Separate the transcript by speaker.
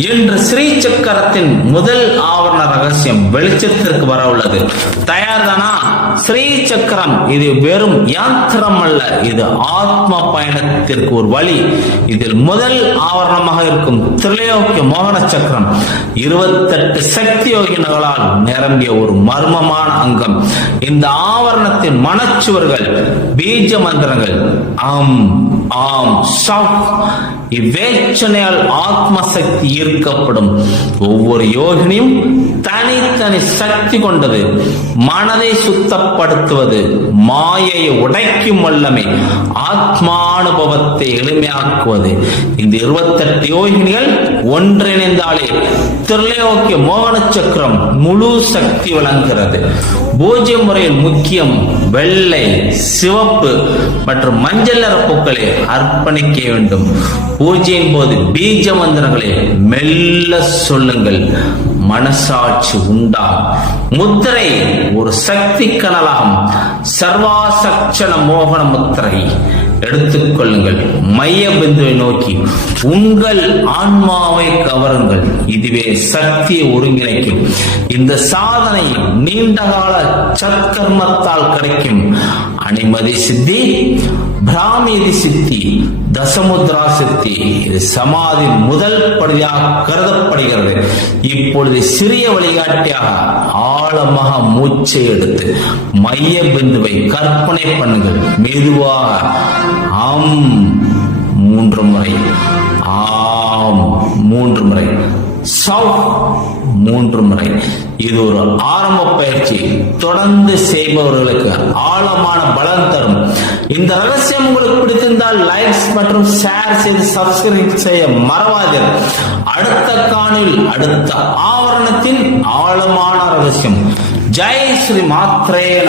Speaker 1: இன்று ஸ்ரீ சக்கரத்தின் முதல் ஆவரண ரகசியம் வெளிச்சத்திற்கு வர உள்ளது. தயார்தானா? ஸ்ரீ சக்கரம் இது வெறும் யாத்திரம் அல்ல இது ஆத்ம பயணத்திற்கு ஒரு வழி. இதில் முதல் ஆவரணமாக இருக்கும் திரிலோக்கிய மோகன சக்கரம். இருபத்தெட்டு சக்தி யோகினர்களால் நிரம்பிய ஒரு மர்மமான அங்கம். இந்த ஆவரணத்தின் மனச்சுவர்கள் பீஜ மந்திரங்கள் ஆம் ஆம் ஷாப் இவ்வேச்சனையால் ஆத்ம சக்தி ஈர்க்கப்படும். ஒவ்வொரு யோகினியும் தனித்தனி சக்தி கொண்டது. மனதை சுத்தப்படுத்துவது மாயையை உடைக்கும் வல்லமை ஆத்மானுபவத்தை எளிமையாக்குவது. இந்த இருபத்தெட்டு யோகினிகள் ஒன்றிணைந்தாலே திருலயோக்கிய மோகன சக்கரம் முழு சக்தி வழங்குகிறது. பூஜை முறையில் முக்கியம் வெள்ளை சிவப்பு மற்றும் மஞ்சள் நிற பூக்களை அர்ப்பணிக்க வேண்டும். பூஜையின் போது பீஜ மந்திரங்களை மெல்ல சொல்லுங்கள். மனசாட்சி உண்டா? முத்திரை ஒரு சக்தி கனலாகும் சர்வாசக்ஷண மோகன முத்திரை. எடுத்துக்கொள்ளுங்கள். மைய பிந்துவை நோக்கி உங்கள் ஆன்மாவை கவருங்கள். இதுவே சக்தியை ஒருங்கிணைக்கும். இந்த சாதனை நீண்டகால சத்கர்மத்தால் கிடைக்கும். அனிமதி சித்தி பிராமிதி சித்தி தசமுத்ரா சித்தி. இது சமாதி முதல் படியாக கருதப்படுகிறது. இப்பொழுது சிறிய வழிகாட்டியாக ஆழமாக மூச்சை எடுத்து மைய பிந்துவை கற்பனை பண்ணுங்கள். மெதுவாக ஆம் மூன்று முறை. ஆம் மூன்று முறை. மூன்று முறை. இது ஒரு ஆரம்ப பயிற்சி. தொடர்ந்து செய்பவர்களுக்கு ஆழமான பலன் தரும். இந்த ரகசியம் உங்களுக்கு பிடித்திருந்தால் லைக்ஸ் மற்றும் ஷேர் செய்து சப்ஸ்கிரைப் செய்ய மறவாதீர். அடுத்த காணில் அடுத்த ஆவரணத்தின் ஆழமான ரகசியம். ஜெய் ஸ்ரீ மாத்ரே